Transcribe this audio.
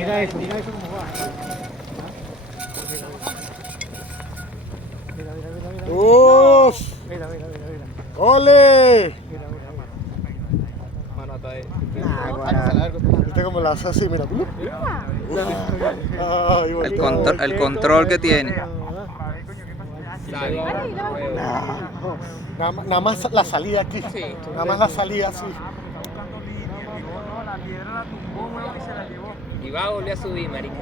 mira eso cómo va. Mira. ¡Uf! Mira. ¡Ole! Mira. Mano, hasta ahí. Este como la hace así, mira. Ay, El control que tiene. Nada más la salida aquí. Nada más la salida así. Y va a volver a subir, marica.